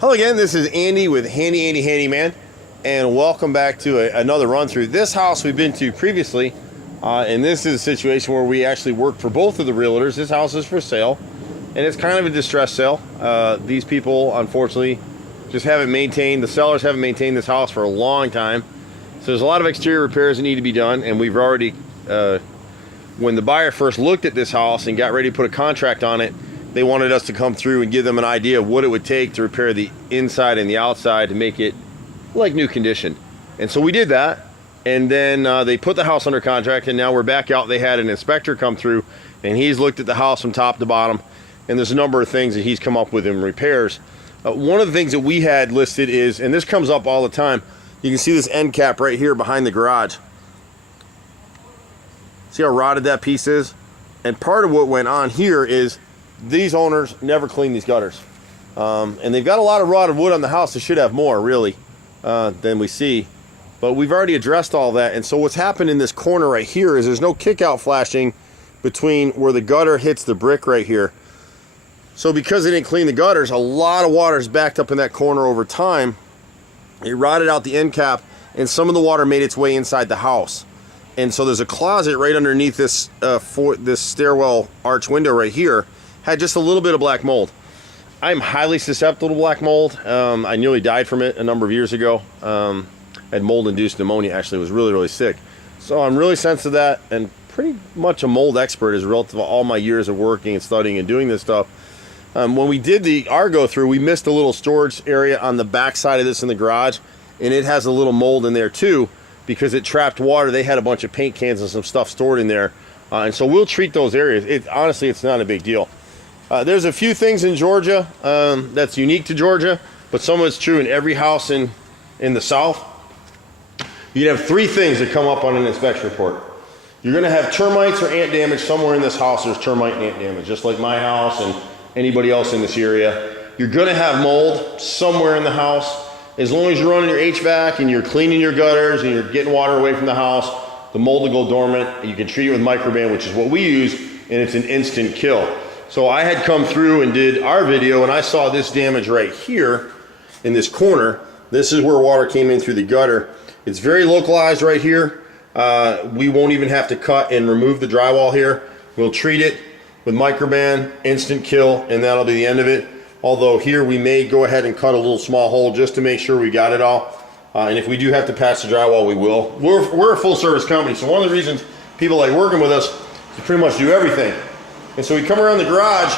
Hello again, this is Andy with Handy Andy Handyman, and welcome back to another run through. This house we've been to previously, and this is a situation where we actually work for both of the realtors. This house is for sale, and it's kind of a distress sale. These people, unfortunately, just haven't maintained, the sellers haven't maintained this house for a long time. So there's a lot of exterior repairs that need to be done, and we've already, when the buyer first looked at this house and got ready to put a contract on it, they wanted us to come through and give them an idea of what it would take to repair the inside and the outside to make it like new condition. And so we did that, and then they put the house under contract, and now we're back out. They had an inspector come through, and he's looked at the house from top to bottom, and there's a number of things that he's come up with in repairs. One of the things that we had listed is, and this comes up all the time, you can see this end cap right here behind the garage. See how rotted that piece is? And part of what went on here is these owners never clean these gutters. And they've got a lot of rotted wood on the house. They should have more, really, than we see. But we've already addressed all that. And so what's happened in this corner right here is there's no kick-out flashing between where the gutter hits the brick right here. So because they didn't clean the gutters, a lot of water is backed up in that corner over time. It rotted out the end cap, and some of the water made its way inside the house. And so there's a closet right underneath this this stairwell arch window right here. Had just a little bit of black mold. I'm highly susceptible to black mold. I nearly died from it a number of years ago. I had mold-induced pneumonia, actually. Was really, really sick. So I'm really sensitive to that, and pretty much a mold expert as relative to all my years of working and studying and doing this stuff. When we did our go-through, we missed a little storage area on the back side of this in the garage, and it has a little mold in there too because it trapped water. They had a bunch of paint cans and some stuff stored in there, and so we'll treat those areas. Honestly, it's not a big deal. There's a few things in Georgia that's unique to Georgia, but some of it's true in every house in the South. You'd have three things that come up on an inspection report. You're going to have termites or ant damage somewhere in this house. There's termite and ant damage, just like my house and anybody else in this area. You're going to have mold somewhere in the house. As long as you're running your HVAC and you're cleaning your gutters and you're getting water away from the house, the mold will go dormant. You can treat it with microban, which is what we use, and it's an instant kill. So I had come through and did our video, and I saw this damage right here in this corner. This is where water came in through the gutter. It's very localized right here. We won't even have to cut and remove the drywall here. We'll treat it with microban, instant kill, and that'll be the end of it. Although here we may go ahead and cut a little small hole just to make sure we got it all. And if we do have to patch the drywall, we will. We're a full service company, so one of the reasons people like working with us is to pretty much do everything. And so we come around the garage.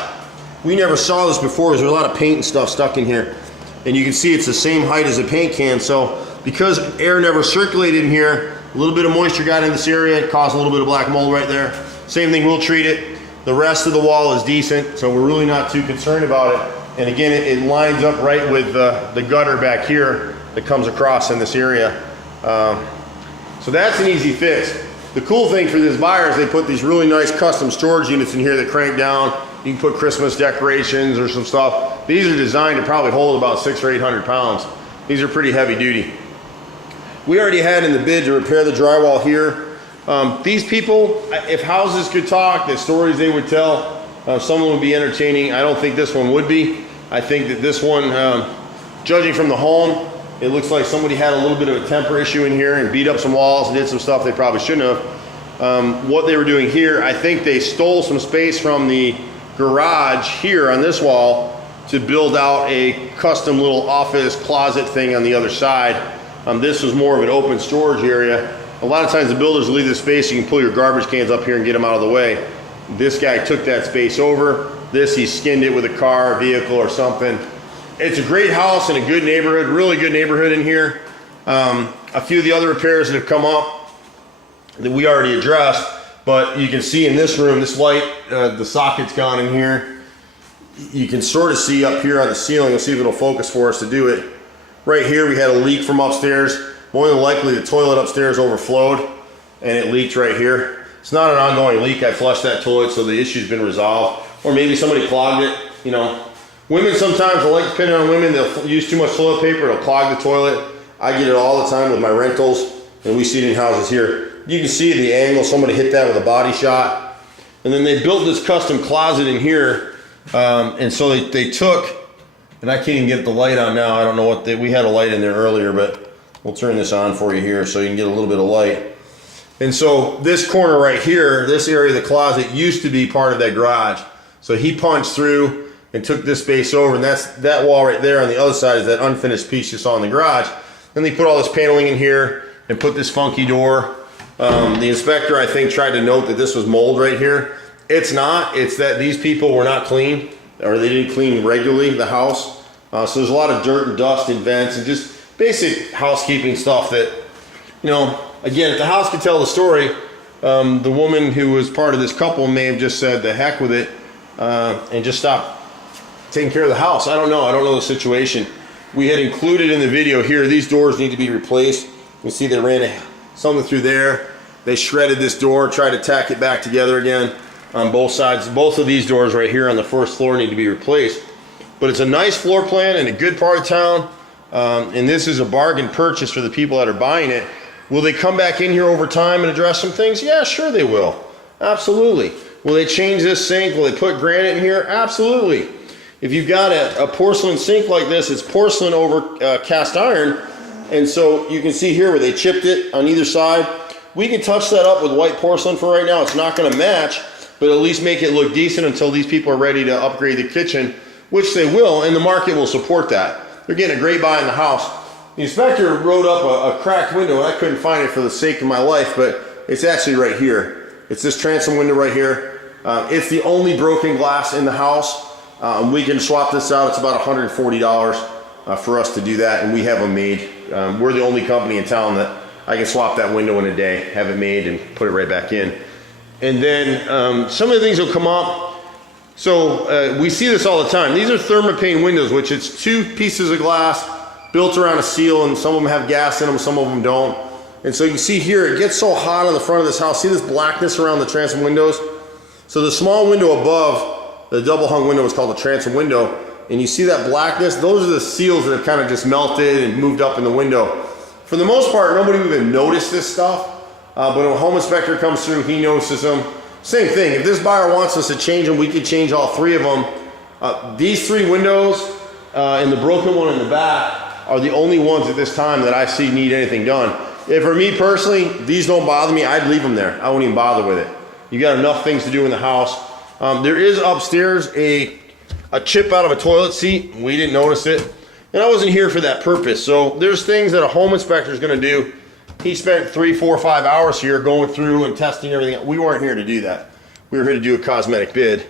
We never saw this before because there's a lot of paint and stuff stuck in here. And you can see it's the same height as a paint can. So because air never circulated in here, a little bit of moisture got in this area. It caused a little bit of black mold right there. Same thing, we'll treat it. The rest of the wall is decent, so we're really not too concerned about it. And again, it lines up right with the gutter back here that comes across in this area. So that's an easy fix. The cool thing for this buyer is they put these really nice custom storage units in here that crank down. You can put Christmas decorations or some stuff. These are designed to probably hold about 600 or 800 pounds. These are pretty heavy duty. We already had in the bid to repair the drywall here. These people, if houses could talk, the stories they would tell, someone would be entertaining. I don't think this one would be. I think that this one, judging from the home, it looks like somebody had a little bit of a temper issue in here and beat up some walls and did some stuff they probably shouldn't have. What they were doing here, I think they stole some space from the garage here on this wall to build out a custom little office closet thing on the other side. This was more of an open storage area. A lot of times the builders leave this space, you can pull your garbage cans up here and get them out of the way. This guy took that space over. This, he skinned it with a car, vehicle, or something. It's a great house in a good neighborhood, really good neighborhood in here. A few of the other repairs that have come up that we already addressed, but you can see in this room, this light, the socket's gone in here. You can sort of see up here on the ceiling. We'll see if it'll focus for us to do it. Right here, we had a leak from upstairs. More than likely, the toilet upstairs overflowed, and it leaked right here. It's not an ongoing leak. I flushed that toilet, so the issue's been resolved. Or maybe somebody clogged it, you know. Women sometimes, depending on women, they'll use too much toilet paper, it'll clog the toilet. I get it all the time with my rentals, and we see it in houses here. You can see the angle, somebody hit that with a body shot. And then they built this custom closet in here, and so they took And I can't even get the light on now. I don't know what we had a light in there earlier, but we'll turn this on for you here so you can get a little bit of light. And so this corner right here, this area of the closet used to be part of that garage. So he punched through and took this space over, and that wall right there on the other side is that unfinished piece you saw in the garage. Then they put all this paneling in here and put this funky door. The inspector, I think, tried to note that this was mold right here. It's not. It's that these people were not clean, or they didn't clean regularly the house. So there's a lot of dirt and dust in vents and just basic housekeeping stuff that, you know, again, if the house could tell the story, the woman who was part of this couple may have just said the heck with it and just stopped taking care of the house. I don't know. I don't know the situation. We had included in the video here, these doors need to be replaced. You see they ran something through there. They shredded this door, tried to tack it back together again on both sides. Both of these doors right here on the first floor need to be replaced. But it's a nice floor plan in a good part of town. And this is a bargain purchase for the people that are buying it. Will they come back in here over time and address some things? Yeah, sure they will. Absolutely. Will they change this sink? Will they put granite in here? Absolutely. If you've got a porcelain sink like this, it's porcelain over cast iron. And so you can see here where they chipped it on either side. We can touch that up with white porcelain for right now. It's not going to match, but at least make it look decent until these people are ready to upgrade the kitchen, which they will, and the market will support that. They're getting a great buy in the house. The inspector wrote up a cracked window, and I couldn't find it for the sake of my life, but it's actually right here. It's this transom window right here. It's the only broken glass in the house. We can swap this out. It's about $140 for us to do that, and we have them made. We're the only company in town that I can swap that window in a day, have it made, and put it right back in. And then some of the things will come up. So we see this all the time. These are thermopane windows, which it's two pieces of glass built around a seal, and some of them have gas in them, some of them don't. And so you can see here, it gets so hot on the front of this house. See this blackness around the transom windows? So the small window above, the double hung window is called a transom window, and you see that blackness? Those are the seals that have kind of just melted and moved up in the window. For the most part, nobody would even notice this stuff, but when a home inspector comes through, he notices them. Same thing, if this buyer wants us to change them, we could change all three of them. These three windows and the broken one in the back are the only ones at this time that I see need anything done. If for me personally, these don't bother me, I'd leave them there. I wouldn't even bother with it. You got enough things to do in the house. There is upstairs a chip out of a toilet seat. We didn't notice it. And I wasn't here for that purpose. So there's things that a home inspector is going to do. He spent 3, 4, 5 hours here going through and testing everything. We weren't here to do that. We were here to do a cosmetic bid.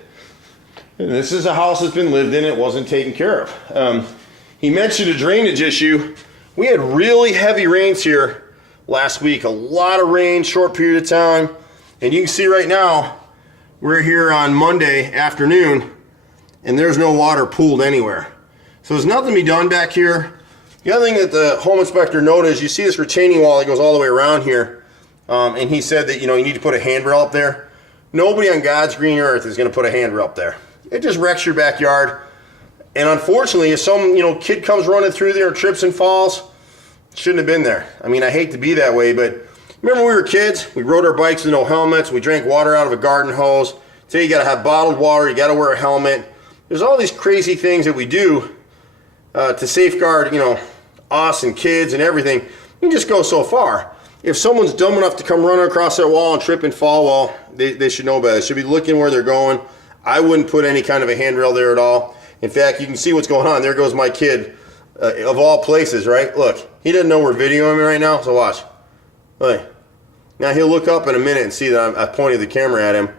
And this is a house that's been lived in. It wasn't taken care of. He mentioned a drainage issue. We had really heavy rains here last week. A lot of rain, short period of time. And you can see right now, we're here on Monday afternoon, and there's no water pooled anywhere. So there's nothing to be done back here. The other thing that the home inspector noticed, you see this retaining wall that goes all the way around here, and he said that, you know, you need to put a handrail up there. Nobody on God's green earth is going to put a handrail up there. It just wrecks your backyard. And unfortunately, if some, you know, kid comes running through there and trips and falls, shouldn't have been there. I mean, I hate to be that way, but remember when we were kids, we rode our bikes with no helmets, we drank water out of a garden hose. Today you got to have bottled water, you got to wear a helmet. There's all these crazy things that we do to safeguard, you know, us and kids and everything. You can just go so far. If someone's dumb enough to come running across that wall and trip and fall, well, they should know better. They should be looking where they're going. I wouldn't put any kind of a handrail there at all. In fact, you can see what's going on. There goes my kid, of all places, right? Look, he doesn't know we're videoing me right now, so watch. Look. Now he'll look up in a minute and see that I pointed the camera at him.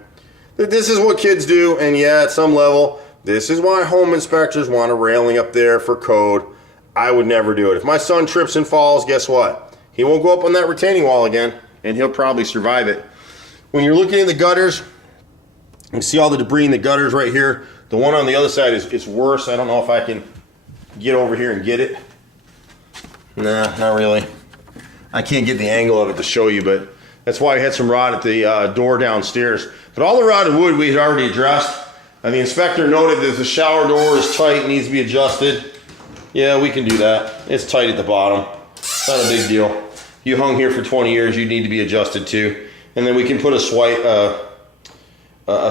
This is what kids do, and yeah, at some level, this is why home inspectors want a railing up there for code. I would never do it. If my son trips and falls, guess what? He won't go up on that retaining wall again, and he'll probably survive it. When you're looking in the gutters, you can see all the debris in the gutters right here. The one on the other side is worse. I don't know if I can get over here and get it. Nah, not really. I can't get the angle of it to show you, but that's why I had some rot at the door downstairs. But all the rotted wood we had already addressed. And the inspector noted that the shower door is tight, needs to be adjusted. Yeah, we can do that. It's tight at the bottom. It's not a big deal. You hung here for 20 years, you need to be adjusted too. And then we can put a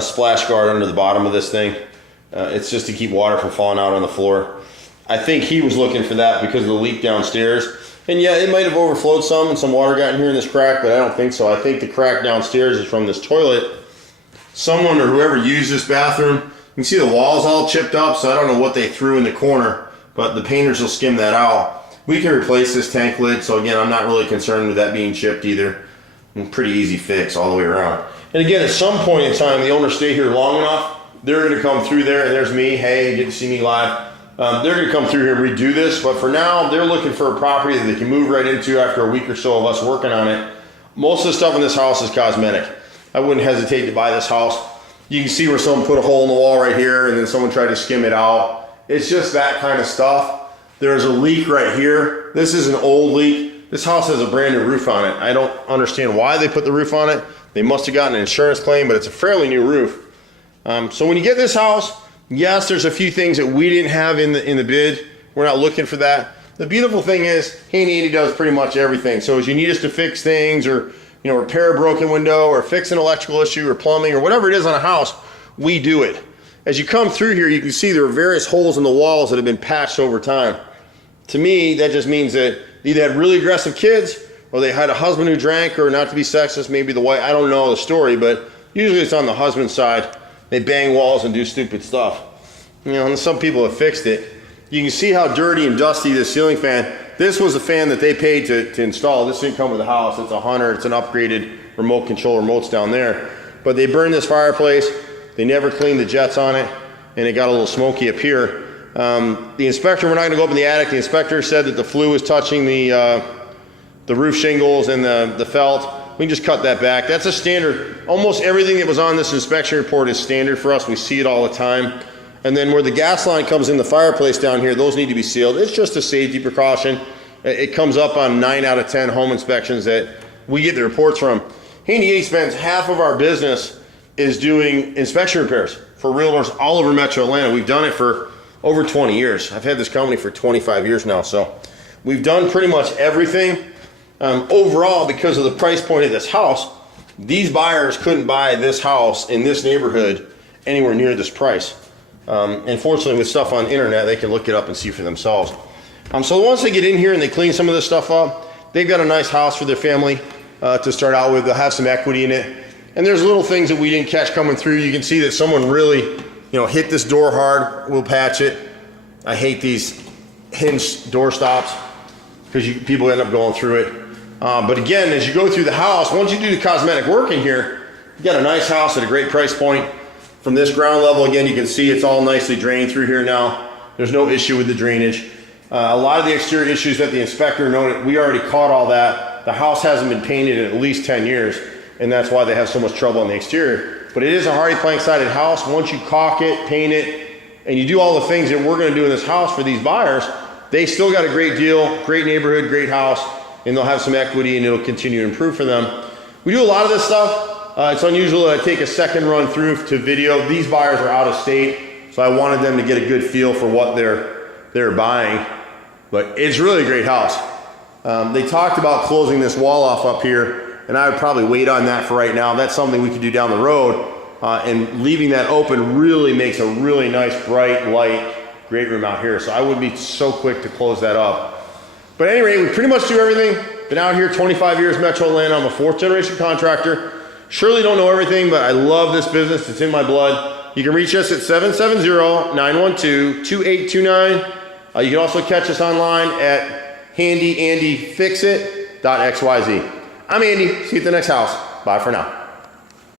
splash guard under the bottom of this thing. It's just to keep water from falling out on the floor. I think he was looking for that because of the leak downstairs. And yeah, it might have overflowed some and some water got in here in this crack, but I don't think so. I think the crack downstairs is from this toilet. Someone or whoever used this bathroom, you can see the walls all chipped up, so I don't know what they threw in the corner, but the painters will skim that out. We can replace this tank lid, so again, I'm not really concerned with that being chipped either. Pretty easy fix all the way around. And again, at some point in time, the owners stay here long enough, they're gonna come through there, and there's me, hey, you get to see me live. They're gonna come through here and redo this, but for now, they're looking for a property that they can move right into after a week or so of us working on it. Most of the stuff in this house is cosmetic. I wouldn't hesitate to buy this house. You can see where someone put a hole in the wall right here and then someone tried to skim it out. It's just that kind of stuff. There's a leak right here. This is an old leak. This house has a brand new roof on it. I don't understand why they put the roof on it. They must have gotten an insurance claim, but it's a fairly new roof. So when you get this house, yes, there's a few things that we didn't have in the bid. We're not looking for that. The beautiful thing is, Handy Andy does pretty much everything. So as you need us to fix things or repair a broken window or fix an electrical issue or plumbing or whatever it is on a house, we do it. As you come through here, you can see there are various holes in the walls that have been patched over time. To me, that just means that they either had really aggressive kids or they had a husband who drank, or not to be sexist, maybe the wife, I don't know the story, but usually it's on the husband's side. They bang walls and do stupid stuff. And some people have fixed it. You can see how dirty and dusty this ceiling fan. This was a fan that they paid to install. This didn't come with the house. It's a Hunter. It's an upgraded remote control. Remote's down there. But they burned this fireplace. They never cleaned the jets on it, and it got a little smoky up here. The inspector, we're not going to go up in the attic. The inspector said that the flue was touching the roof shingles and the felt. We can just cut that back. That's a standard. Almost everything that was on this inspection report is standard for us. We see it all the time. And then where the gas line comes in the fireplace down here, those need to be sealed. It's just a safety precaution. It comes up on 9 out of 10 home inspections that we get the reports from. HandyANdy spends half of our business is doing inspection repairs for realtors all over Metro Atlanta. We've done it for over 20 years. I've had this company for 25 years now, so we've done pretty much everything. Overall, because of the price point of this house, these buyers couldn't buy this house in this neighborhood anywhere near this price. And fortunately, with stuff on the internet, they can look it up and see for themselves. So once they get in here and they clean some of this stuff up, they've got a nice house for their family to start out with. They'll have some equity in it. And there's little things that we didn't catch coming through. You can see that someone really, hit this door hard. We'll patch it. I hate these hinge door stops because people end up going through it. But again, as you go through the house, once you do the cosmetic work in here, you got a nice house at a great price point. From this ground level, again, you can see it's all nicely drained through here now. There's no issue with the drainage. A lot of the exterior issues that the inspector noted, we already caught all that. The house hasn't been painted in at least 10 years, and that's why they have so much trouble on the exterior. But it is a hardy plank sided house. Once you caulk it, paint it, and you do all the things that we're gonna do in this house for these buyers, they still got a great deal, great neighborhood, great house, and they'll have some equity and it'll continue to improve for them. We do a lot of this stuff. It's unusual that I take a second run through to video. These buyers are out of state, so I wanted them to get a good feel for what they're buying. But it's really a great house. They talked about closing this wall off up here, and I would probably wait on that for right now. That's something we could do down the road. And leaving that open really makes a really nice, bright, light, great room out here. So I would be so quick to close that up. But at any rate, we pretty much do everything. Been out here 25 years, Metro Atlanta. I'm a 4th generation contractor. Surely don't know everything, but I love this business. It's in my blood. You can reach us at 770-912-2829. You can also catch us online at HandyANDYFixit.xyz. I'm Andy. See you at the next house. Bye for now.